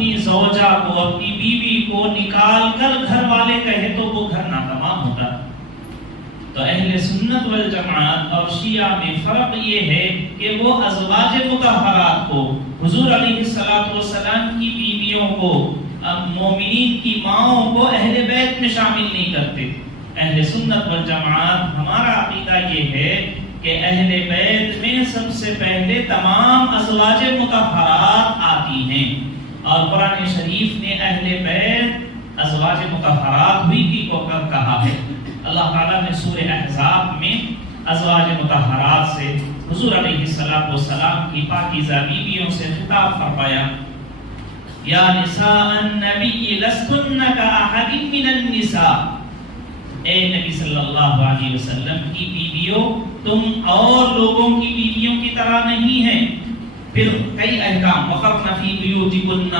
اپنی زوجہ کو، اپنی بیوی کو نکال کر گھر والے کہے تو وہ گھر ناتمام ہوتا۔ تو اہل سنت والجماعت اور شیعہ میں فرق یہ ہے کہ وہ ازواج مطہرات کو، حضور علیہ السلام کی بیویوں کو، مومنین کی ماؤں کو اہل بیت میں شامل نہیں کرتے۔ اہل سنت والجماعت ہمارا عقیدہ یہ ہے کہ اہل بیت میں سب سے پہلے تمام ازواج مطہرات آتی ہیں، اور قرآن شریف نے اہل بیت ازواج مطہرات ہوئی کی کو کہا ہے۔ اللہ تعالیٰ نے سورہ احزاب میں ازواج مطہرات سے حضور علیہ السلام کی پاکیزہ بیویوں سے خطاب فرمایا، یا نساء النبی لستن کاحد من النساء، اے نبی صلی اللہ علیہ وسلم کی بیویوں تم اور لوگوں کی بیویوں کی طرح نہیں ہیں۔ پھر کئی احکام، وقرن فی بیوتکن